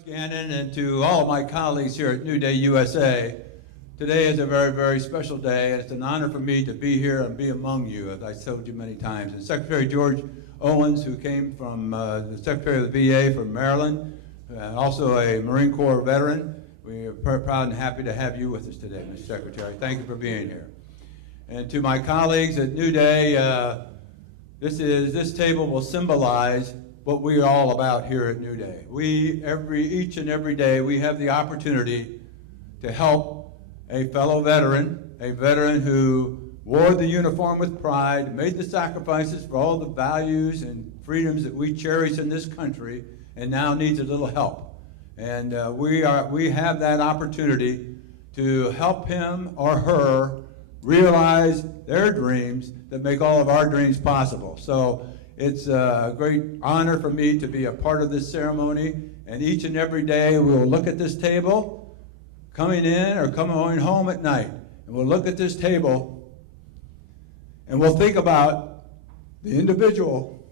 Gannon, and to all of my colleagues here at New Day USA. Today is a very, very special day, and it's an honor for me to be here and be among you, as I told you many times. And Secretary George Owens, who came from the Secretary of the VA from Maryland, also a Marine Corps veteran, we are proud and happy to have you with us today, Mr. Secretary. Thank you for being here. And to my colleagues at New Day, this table will symbolize what we are all about here at New Day. Each and every day, we have the opportunity to help a fellow veteran, a veteran who wore the uniform with pride, made the sacrifices for all the values and freedoms that we cherish in this country, and now needs a little help. And we have that opportunity to help him or her realize their dreams that make all of our dreams possible. So it's a great honor for me to be a part of this ceremony, and each and every day we will look at this table, coming in or going home at night, and we'll look at this table and we'll think about the individual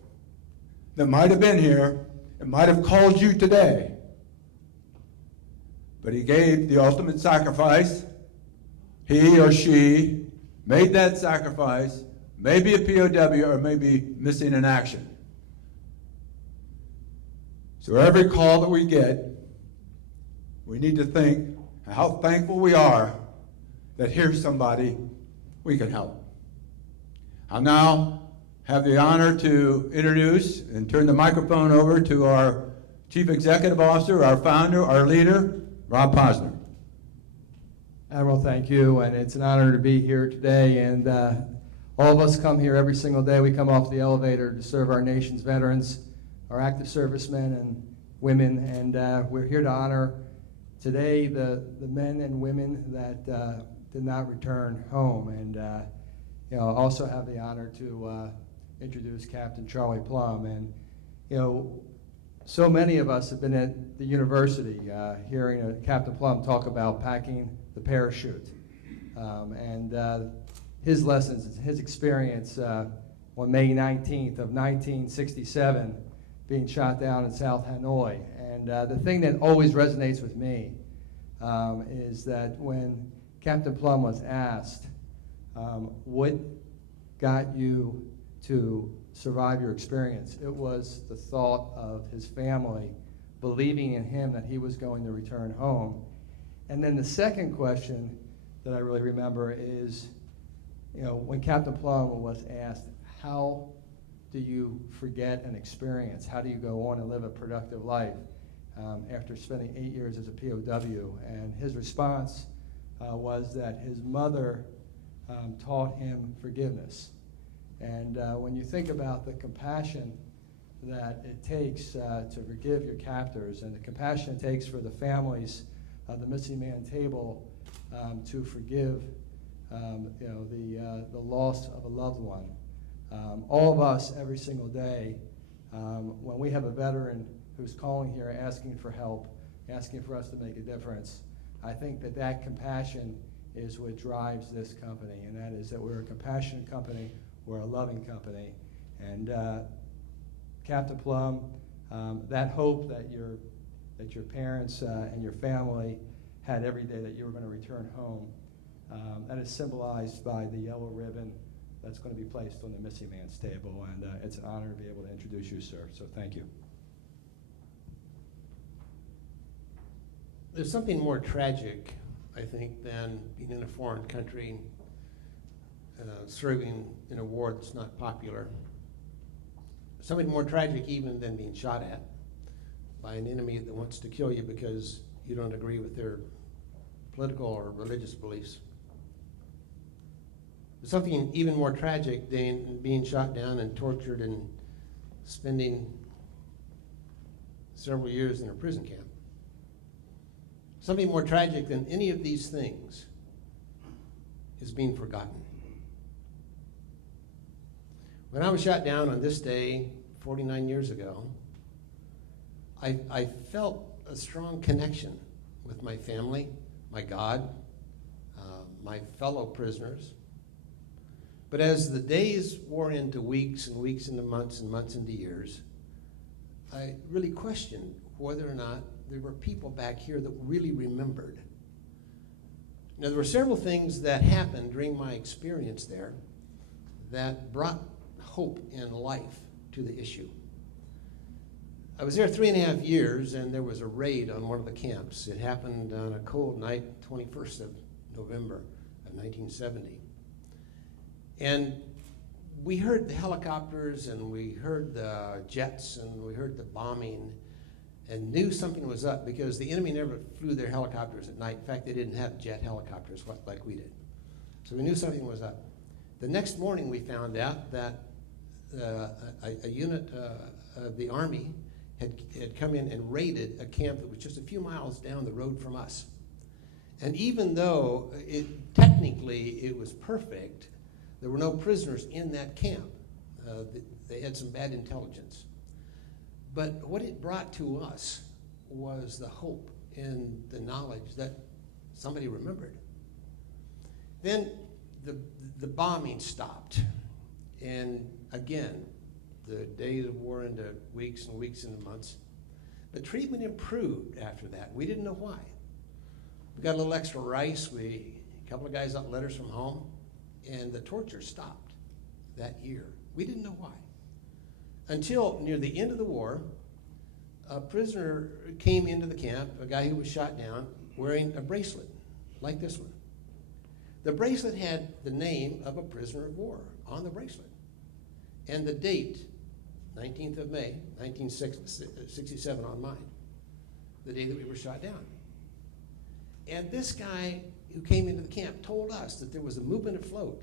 that might have been here and might have called you today, but he gave the ultimate sacrifice. He or she made that sacrifice, maybe a POW or maybe missing in action. So every call that we get, we need to think how thankful we are that here's somebody we can help. I'll now have the honor to introduce and turn the microphone over to our Chief Executive Officer, our founder, our leader, Rob Posner. Admiral, thank you, and it's an honor to be here today. And all of us come here every single day. We come off the elevator to serve our nation's veterans, our active servicemen and women, and we're here to honor today the men and women that did not return home. And also have the honor to introduce Captain Charlie Plumb. And so many of us have been at the university hearing Captain Plumb talk about packing the parachute, and his lessons, his experience on May 19th of 1967, being shot down in South Hanoi. And the thing that always resonates with me is that when Captain Plumb was asked, what got you to survive your experience, it was the thought of his family believing in him that he was going to return home. And then the second question that I really remember is, when Captain Plumb was asked, how do you forget an experience? How do you go on and live a productive life after spending 8 years as a POW? And his response was that his mother taught him forgiveness. And when you think about the compassion that it takes to forgive your captors, and the compassion it takes for the families of the missing man table to forgive the loss of a loved one. All of us every single day, when we have a veteran who's calling here asking for help, asking for us to make a difference, I think that compassion is what drives this company, and that is that we're a compassionate company, we're a loving company. And Captain Plumb, that hope that your parents and your family had every day that you were going to return home, that is symbolized by the yellow ribbon that's going to be placed on the missing man's table. And it's an honor to be able to introduce you, sir. So thank you. There's something more tragic, I think, than being in a foreign country, serving in a war that's not popular. Something more tragic even than being shot at by an enemy that wants to kill you because you don't agree with their political or religious beliefs. There's something even more tragic than being shot down and tortured and spending several years in a prison camp. Something more tragic than any of these things is being forgotten. When I was shot down on this day 49 years ago, I felt a strong connection with my family, my God, my fellow prisoners. But as the days wore into weeks and weeks into months and months into years, I really questioned whether or not there were people back here that really remembered. Now, there were several things that happened during my experience there that brought hope and life to the issue. I was there 3.5 years, and there was a raid on one of the camps. It happened on a cold night, 21st of November of 1970. And we heard the helicopters, and we heard the jets, and we heard the bombing, and knew something was up because the enemy never flew their helicopters at night. In fact, they didn't have jet helicopters like we did. So we knew something was up. The next morning, we found out that a unit of the Army had come in and raided a camp that was just a few miles down the road from us. And even though technically it was perfect, there were no prisoners in that camp. They had some bad intelligence. But what it brought to us was the hope and the knowledge that somebody remembered. Then the bombing stopped. And again, the days of war into weeks and weeks into months. The treatment improved after that. We didn't know why. We got a little extra rice. A couple of guys got letters from home, and the torture stopped that year. We didn't know why. Until near the end of the war, a prisoner came into the camp, a guy who was shot down, wearing a bracelet like this one. The bracelet had the name of a prisoner of war on the bracelet. And the date, 19th of May, 1967 on mine, the day that we were shot down. And this guy who came into the camp told us that there was a movement afloat,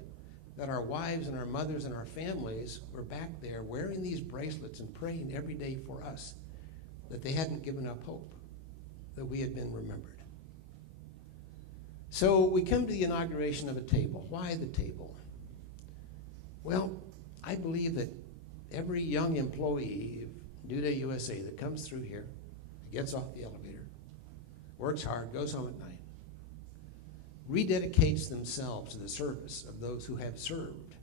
that our wives and our mothers and our families were back there wearing these bracelets and praying every day for us, that they hadn't given up hope, that we had been remembered. So we come to the inauguration of a table. Why the table? Well, I believe that every young employee of New Day USA that comes through here, gets off the elevator, works hard, goes home at night, rededicates themselves to the service of those who have served.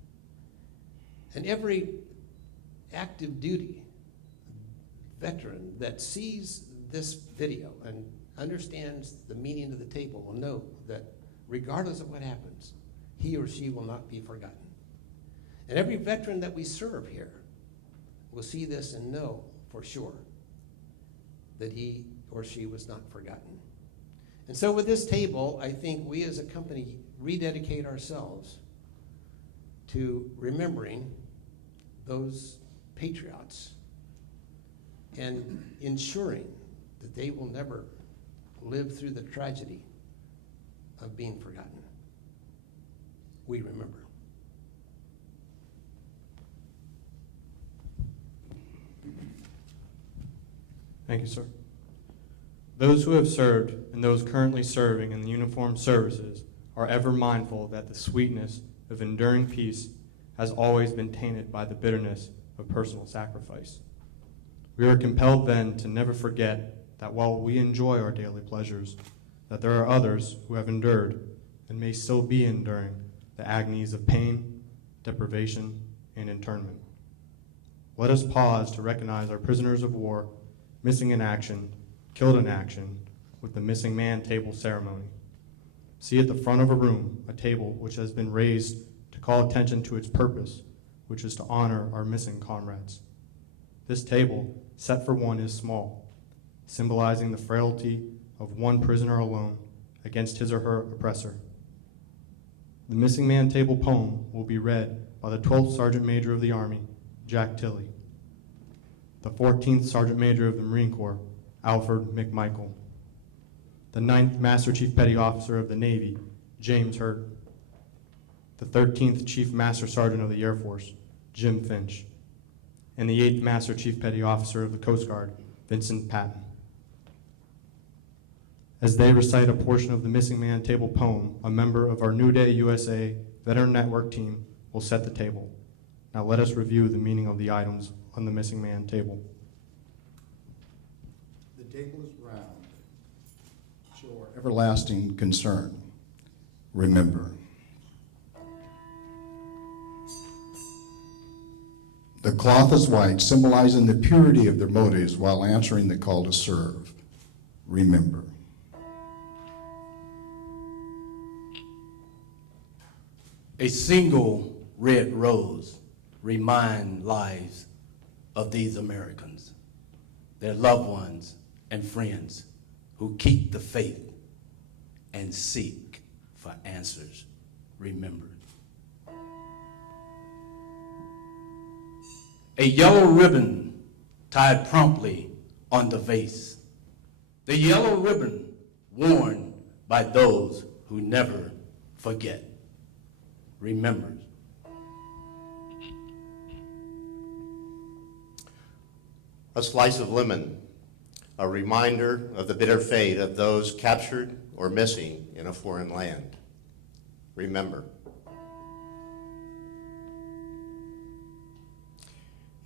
And every active duty veteran that sees this video and understands the meaning of the table will know that regardless of what happens, he or she will not be forgotten. And every veteran that we serve here will see this and know for sure that he or she was not forgotten. And so with this table, I think we as a company rededicate ourselves to remembering those patriots and ensuring that they will never live through the tragedy of being forgotten. We remember. Thank you, sir. Those who have served and those currently serving in the uniformed services are ever mindful that the sweetness of enduring peace has always been tainted by the bitterness of personal sacrifice. We are compelled then to never forget that while we enjoy our daily pleasures, that there are others who have endured and may still be enduring the agonies of pain, deprivation, and internment. Let us pause to recognize our prisoners of war missing in action, killed in action, with the Missing Man Table ceremony. See at the front of a room a table which has been raised to call attention to its purpose, which is to honor our missing comrades. This table, set for one, is small, symbolizing the frailty of one prisoner alone against his or her oppressor. The Missing Man Table poem will be read by the 12th Sergeant Major of the Army, Jack Tilley, the 14th Sergeant Major of the Marine Corps, Alfred McMichael, the 9th Master Chief Petty Officer of the Navy, James Hurt, the 13th Chief Master Sergeant of the Air Force, Jim Finch, and the 8th Master Chief Petty Officer of the Coast Guard, Vincent Patton. As they recite a portion of the Missing Man Table poem, a member of our New Day USA Veteran Network team will set the table. Now let us review the meaning of the items on the Missing Man Table. The table is round. Show our everlasting concern. Remember. The cloth is white, symbolizing the purity of their motives while answering the call to serve. remember. A single red rose reminds lives of these Americans, their loved ones and friends who keep the faith and seek for answers remembered. A yellow ribbon tied promptly on the vase. The yellow ribbon worn by those who never forget, remembered. A slice of lemon, a reminder of the bitter fate of those captured or missing in a foreign land. Remember.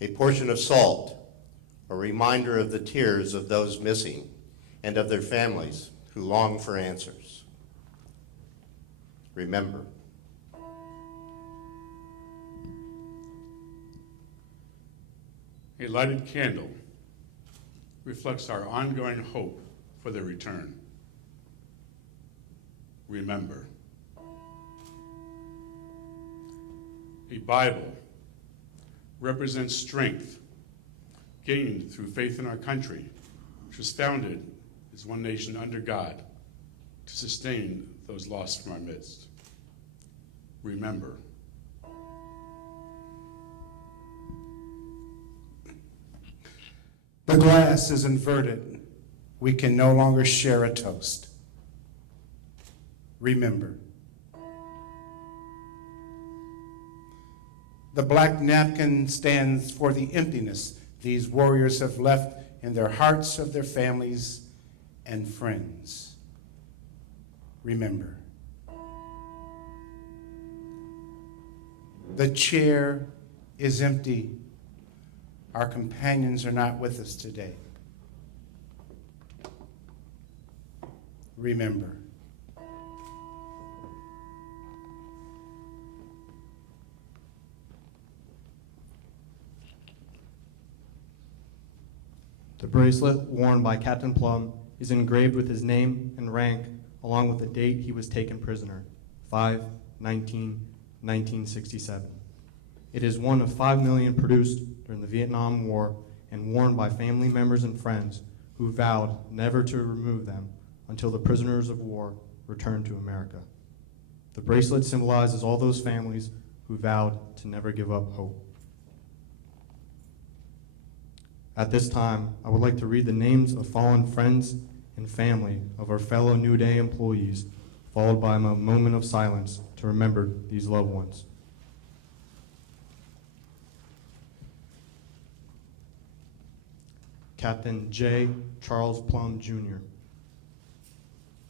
A portion of salt, a reminder of the tears of those missing and of their families who long for answers. Remember. A lighted candle reflects our ongoing hope for their return. Remember. A Bible represents strength gained through faith in our country, which was founded as one nation under God to sustain those lost from our midst. Remember. The glass is inverted. We can no longer share a toast. Remember. The black napkin stands for the emptiness these warriors have left in their hearts of their families and friends. Remember. The chair is empty. Our companions are not with us today. Remember. The bracelet worn by Captain Plumb is engraved with his name and rank, along with the date he was taken prisoner, 5/19/1967. It is one of 5 million produced during the Vietnam War and worn by family members and friends who vowed never to remove them until the prisoners of war returned to America. The bracelet symbolizes all those families who vowed to never give up hope. At this time, I would like to read the names of fallen friends and family of our fellow New Day employees, followed by a moment of silence to remember these loved ones. Captain J. Charles Plumb, Jr.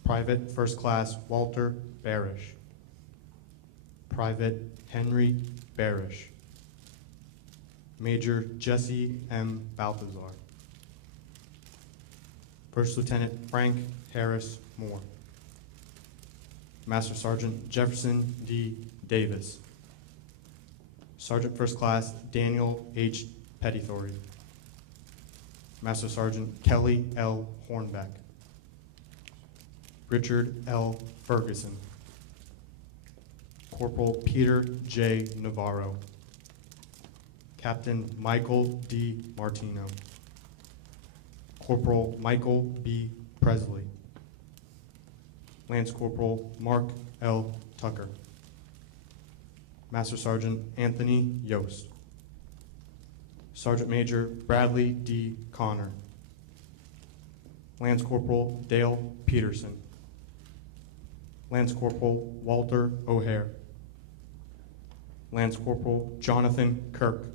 Private First Class Walter Barish. Private Henry Barish. Major Jesse M. Balthazar. First Lieutenant Frank Harris Moore. Master Sergeant Jefferson D. Davis. Sergeant First Class Daniel H. Pettythorey. Master Sergeant Kelly L. Hornbeck. Richard L. Ferguson. Corporal Peter J. Navarro. Captain Michael D. Martino. Corporal Michael B. Presley. Lance Corporal Mark L. Tucker. Master Sergeant Anthony Yost. Sergeant Major Bradley D. Connor. Lance Corporal Dale Peterson. Lance Corporal Walter O'Hare. Lance Corporal Jonathan Kirk.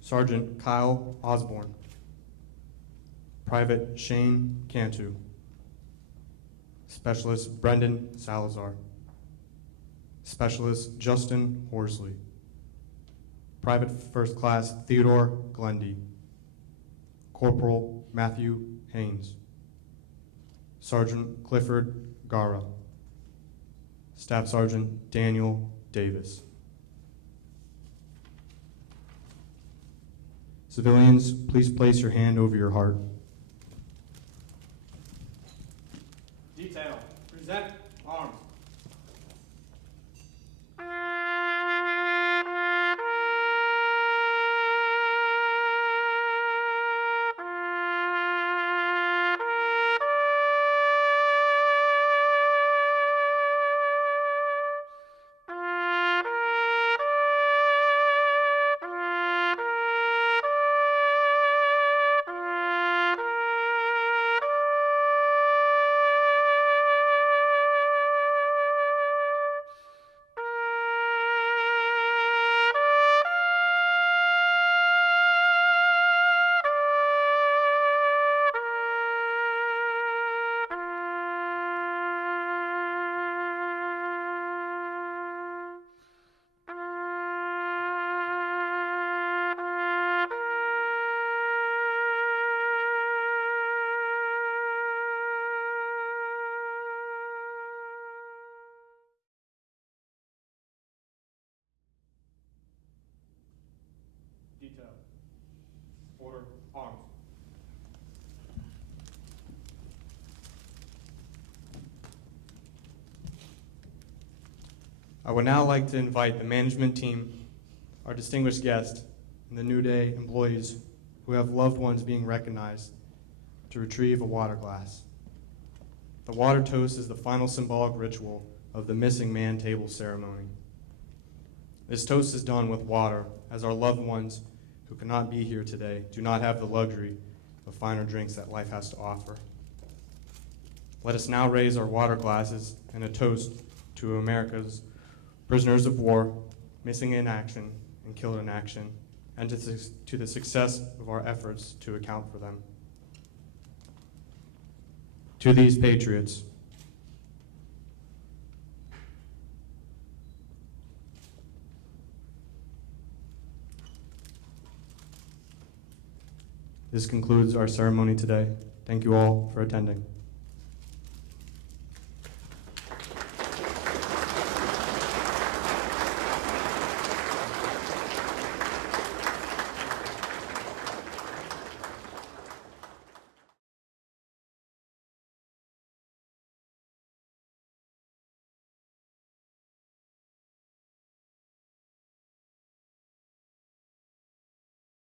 Sergeant Kyle Osborne. Private Shane Cantu. Specialist Brendan Salazar. Specialist Justin Horsley. Private First Class Theodore Glendy. Corporal Matthew Haynes. Sergeant Clifford Gara. Staff Sergeant Daniel Davis. Civilians, please place your hand over your heart. Arms. I would now like to invite the management team, our distinguished guests, and the New Day employees who have loved ones being recognized to retrieve a water glass. The water toast is the final symbolic ritual of the Missing Man table ceremony. This toast is done with water, as our loved ones who cannot be here today do not have the luxury of finer drinks that life has to offer. Let us now raise our water glasses in a toast to America's prisoners of war, missing in action and killed in action, and to the success of our efforts to account for them. To these patriots, this concludes our ceremony today. Thank you all for attending.